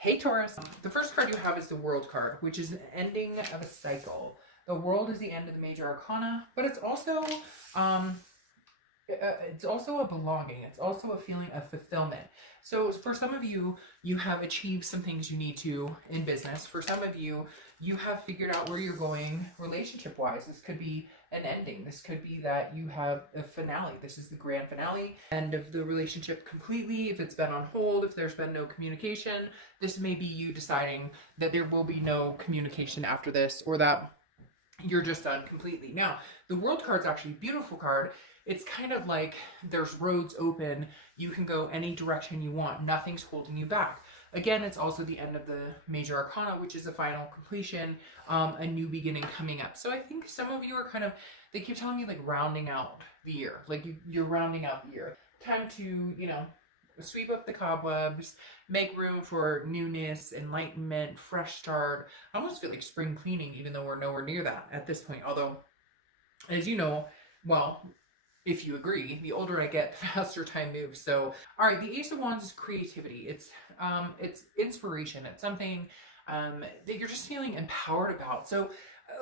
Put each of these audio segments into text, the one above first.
Hey Taurus, the first card you have is the World card, which is an ending of a cycle. The World is the end of the major arcana, but um, it's also a belonging. It's also a feeling of fulfillment. So for some of you, you have achieved some things you need to in business. For some of you, you have figured out where you're going relationship wise. This could be an ending. This could be that you have a finale. This is the grand finale, end of the relationship completely. If it's been on hold, if there's been no communication, this may be you deciding that there will be no communication after this, or that you're just done completely. Now, the World card's actually a beautiful card. It's kind of like there's roads open. You can go any direction you want. Nothing's holding you back. Again, it's also the end of the major arcana, which is a final completion, a new beginning coming up. So I think some of you are kind of, they keep telling me like rounding out the year. Like you're rounding out the year. Time to, sweep up the cobwebs, make room for newness, enlightenment, fresh start. I almost feel like spring cleaning, even though we're nowhere near that at this point. Although, as you know, well, if you agree, the older I get, the faster time moves. So, all right, the Ace of Wands is creativity. It's inspiration. It's something that you're just feeling empowered about. So,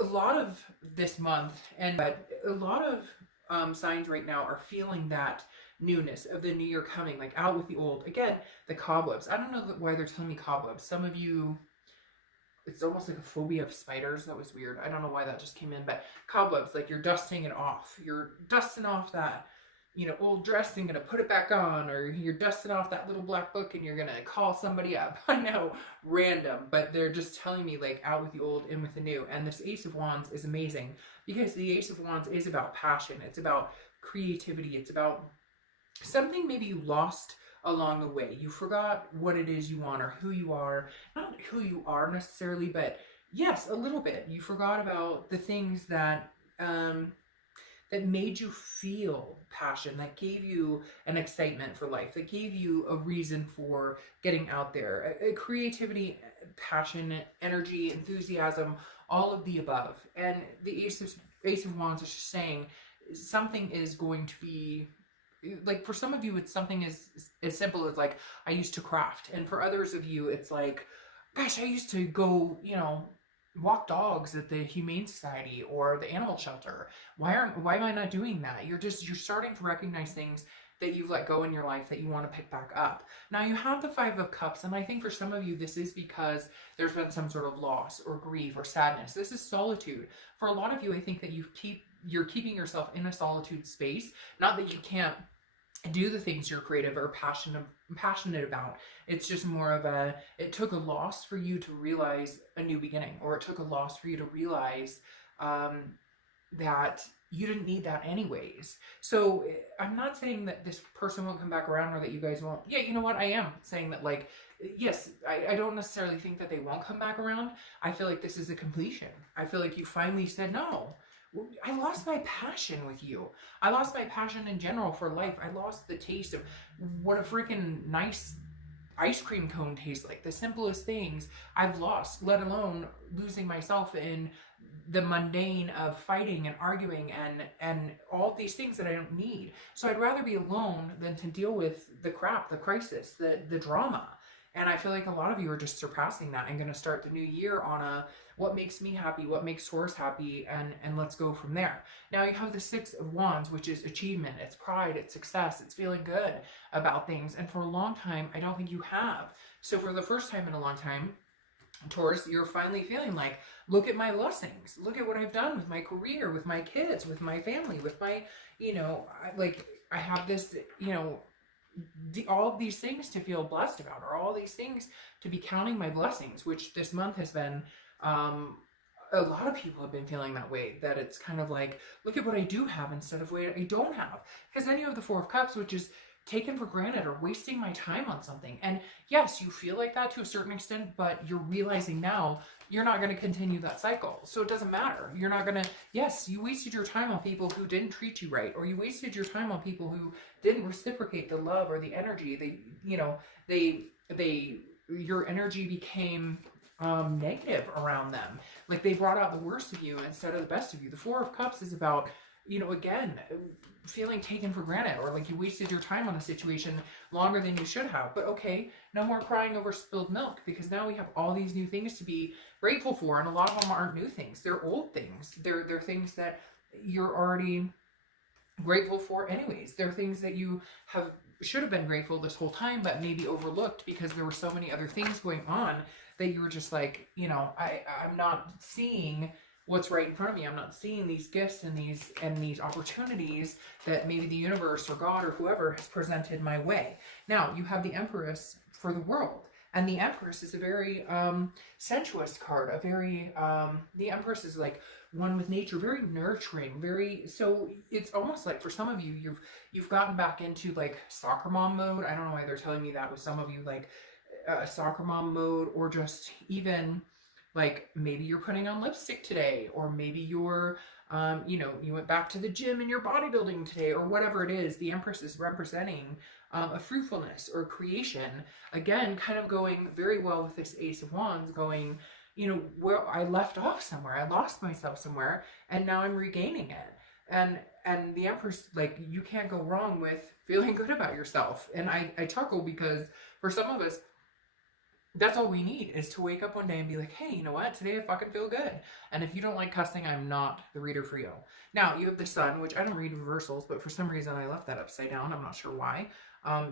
a lot of this month, and but a lot of signs right now are feeling that newness of the new year coming, like out with the old. Again, the cobwebs. I don't know why they're telling me cobwebs. Some of you, it's almost like a phobia of spiders. That was weird. I don't know why that just came in, but cobwebs, like you're dusting it off. You're dusting off that, old dress and gonna put it back on, or you're dusting off that little black book and you're gonna call somebody up. I know, random, but they're just telling me like out with the old, in with the new. And this Ace of Wands is amazing because the Ace of Wands is about passion. It's about creativity. It's about something maybe you lost along the way. You forgot what it is you want or who you are. Not who you are necessarily, but yes, a little bit. You forgot about the things that that made you feel passion, that gave you an excitement for life, that gave you a reason for getting out there. Creativity, passion, energy, enthusiasm, all of the above. And the Ace of Wands is just saying something is going to be, like, for some of you it's something as simple as like, I used to craft, and for others of you it's like, gosh, I used to go walk dogs at the Humane Society or the animal shelter. Why am I not doing that? You're starting to recognize things that you've let go in your life that you want to pick back up. Now you have the Five of Cups, and I think for some of you this is because there's been some sort of loss or grief or sadness. This is solitude. For a lot of you, I think that you're keeping yourself in a solitude space. Not that you can't do the things you're creative or passionate about. It's just more of it took a loss for you to realize a new beginning, or it took a loss for you to realize that you didn't need that anyways. So I'm not saying that this person won't come back around or that you guys won't. Yeah, you know what? I am saying that, like, yes, I don't necessarily think that they won't come back around. I feel like this is a completion. I feel like you finally said no. I lost my passion with you. I lost my passion in general for life. I lost the taste of what a freaking nice ice cream cone tastes like. The simplest things I've lost, let alone losing myself in the mundane of fighting and arguing and all these things that I don't need. So I'd rather be alone than to deal with the crap, the crisis, the drama. And I feel like a lot of you are just surpassing that and going to start the new year on a what makes me happy, what makes Taurus happy, and let's go from there. Now you have the Six of Wands, which is achievement, it's pride, it's success, it's feeling good about things. And for a long time, I don't think you have. So for the first time in a long time, Taurus, you're finally feeling like, look at my blessings. Look at what I've done with my career, with my kids, with my family, with my, I have this, all of these things to feel blessed about, or all these things to be counting my blessings, which this month has been, a lot of people have been feeling that way, that it's kind of like, look at what I do have instead of what I don't have. Because then you have the Four of Cups, which is taken for granted or wasting my time on something. And yes, you feel like that to a certain extent, but you're realizing now you're not going to continue that cycle. So it doesn't matter. You're not going to, yes, you wasted your time on people who didn't treat you right, or you wasted your time on people who didn't reciprocate the love or the energy. Your energy became negative around them. Like they brought out the worst of you instead of the best of you. The Four of Cups is about you know, again, feeling taken for granted, or like you wasted your time on a situation longer than you should have. But okay, no more crying over spilled milk, because now we have all these new things to be grateful for, and a lot of them aren't new things. They're old things. They're things that you're already grateful for anyways. They're things that you have should have been grateful this whole time, but maybe overlooked because there were so many other things going on that you were just like, you know, I'm not seeing what's right in front of me. I'm not seeing these gifts and these opportunities that maybe the universe or God or whoever has presented my way. Now you have the Empress for the world. And the Empress is a very sensuous card. A very the Empress is like one with nature, very nurturing, very, so it's almost like for some of you, you've gotten back into like soccer mom mode. I don't know why they're telling me that with some of you, like soccer mom mode, or just even like maybe you're putting on lipstick today, or maybe you're you know, you went back to the gym and you're bodybuilding today, or whatever it is. The Empress is representing a fruitfulness or creation. Again, kind of going very well with this Ace of Wands, going, you know, where I left off somewhere, I lost myself somewhere, and now I'm regaining it. And the Empress, like, you can't go wrong with feeling good about yourself. And I chuckle because for some of us, that's all we need, is to wake up one day and be like, hey, you know what? Today I fucking feel good. And if you don't like cussing, I'm not the reader for you. Now, you have the Sun, which I don't read reversals, but for some reason I left that upside down. I'm not sure why.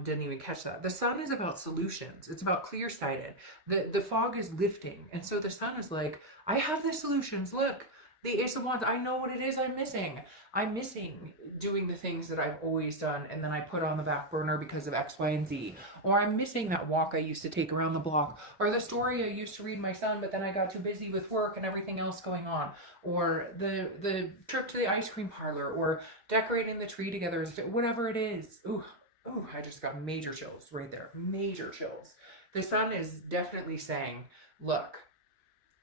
Didn't even catch that. The Sun is about solutions. It's about clear-sighted. The fog is lifting. And so the Sun is like, I have the solutions. Look, the Ace of Wands, I know what it is I'm missing. I'm missing doing the things that I've always done and then I put on the back burner because of X, Y, and Z. Or I'm missing that walk I used to take around the block. Or the story I used to read my son, but then I got too busy with work and everything else going on. Or the trip to the ice cream parlor. Or decorating the tree together. Whatever it is. Ooh, I just got major chills right there. Major chills. The Sun is definitely saying, look,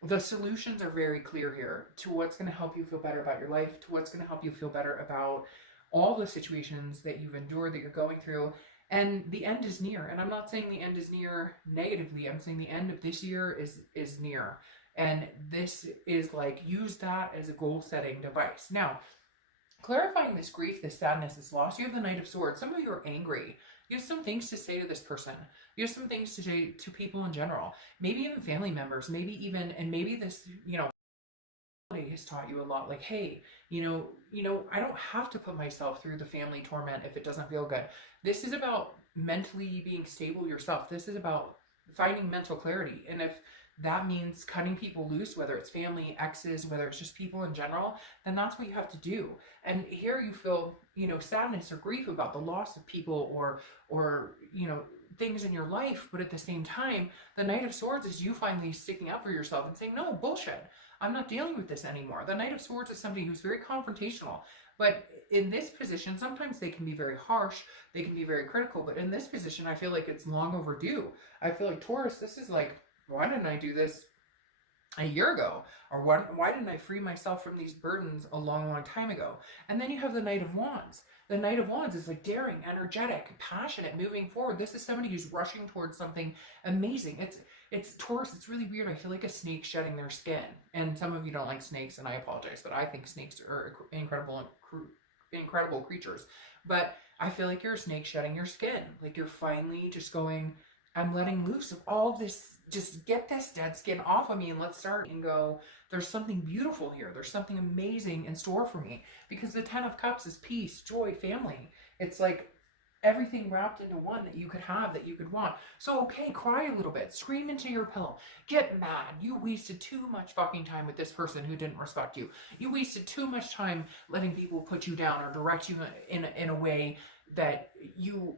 the solutions are very clear here to what's going to help you feel better about your life, to what's going to help you feel better about all the situations that you've endured, that you're going through. And the end is near. And I'm not saying the end is near negatively. I'm saying the end of this year is near. And this is like, use that as a goal-setting device. Now, clarifying this grief, this sadness, this loss, you have the Knight of Swords. Some of you are angry. You have some things to say to this person. You have some things to say to people in general. Maybe even family members. Maybe even, and maybe this, you know, has taught you a lot. Like, hey, you know, I don't have to put myself through the family torment if it doesn't feel good. This is about mentally being stable yourself. This is about finding mental clarity. And if that means cutting people loose, whether it's family, exes, whether it's just people in general, then that's what you have to do. And here you feel, you know, sadness or grief about the loss of people or, you know, things in your life. But at the same time, the Knight of Swords is you finally sticking up for yourself and saying, no, bullshit. I'm not dealing with this anymore. The Knight of Swords is somebody who's very confrontational. But in this position, sometimes they can be very harsh. They can be very critical. But in this position, I feel like it's long overdue. I feel like Taurus, this is like, why didn't I do this a year ago? Or why didn't I free myself from these burdens a long, long time ago? And then you have the Knight of Wands. The Knight of Wands is like daring, energetic, passionate, moving forward. This is somebody who's rushing towards something amazing. It's Taurus. It's really weird. I feel like a snake shedding their skin. And some of you don't like snakes, and I apologize, but I think snakes are incredible creatures. But I feel like you're a snake shedding your skin. Like you're finally just going, I'm letting loose of all this, just get this dead skin off of me and let's start and go, there's something beautiful here. There's something amazing in store for me. Because the 10 of Cups is peace, joy, family. It's like everything wrapped into one that you could have, that you could want. So, okay, cry a little bit. Scream into your pillow. Get mad. You wasted too much fucking time with this person who didn't respect you. You wasted too much time letting people put you down or direct you in a way that you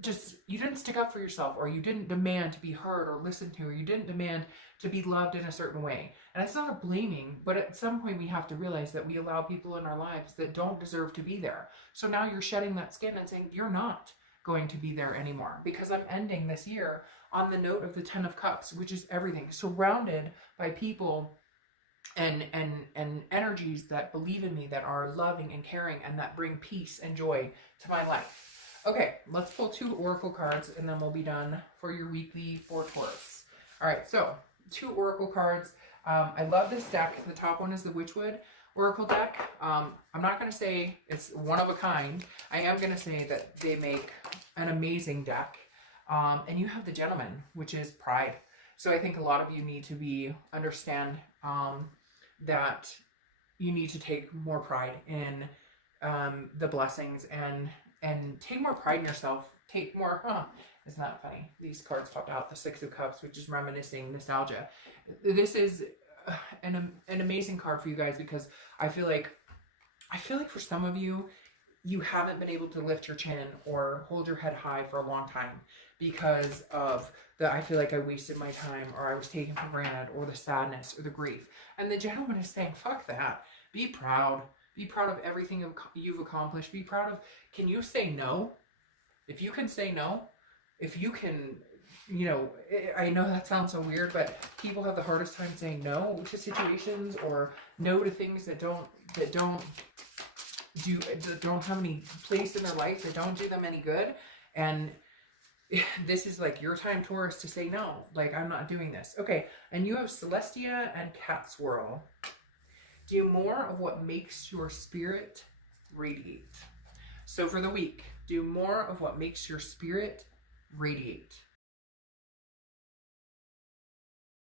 didn't stick up for yourself, or you didn't demand to be heard or listened to, or you didn't demand to be loved in a certain way. And it's not a blaming, but at some point we have to realize that we allow people in our lives that don't deserve to be there. So now you're shedding that skin and saying, you're not going to be there anymore, because I'm ending this year on the note of the 10 of Cups, which is everything, surrounded by people and energies that believe in me, that are loving and caring, and that bring peace and joy to my life. Okay, let's pull 2 oracle cards and then we'll be done for your weekly for Taurus. All right, so 2 oracle cards. I love this deck. The top one is the Witchwood, Oracle deck. I'm not going to say it's one of a kind. I am going to say that they make an amazing deck. And you have the Gentleman, which is pride. So I think a lot of you need to understand that you need to take more pride in the blessings and take more pride in yourself. Take more, isn't that funny? These cards popped out, the Six of Cups, which is reminiscing, nostalgia. This is an amazing card for you guys, because I feel like for some of you, you haven't been able to lift your chin or hold your head high for a long time because of I feel like I wasted my time, or I was taken for granted, or the sadness or the grief. And the Gentleman is saying, fuck that. Be proud. Be proud of everything you've accomplished. Be proud of, can you say no? If you can say no, if you can, you know, I know that sounds so weird, but people have the hardest time saying no to situations, or no to things that don't have any place in their life, that don't do them any good. And this is like your time, Taurus, to say no. Like, I'm not doing this. Okay, and you have Celestia and Cat Swirl. Do more of what makes your spirit radiate. So for the week, do more of what makes your spirit radiate.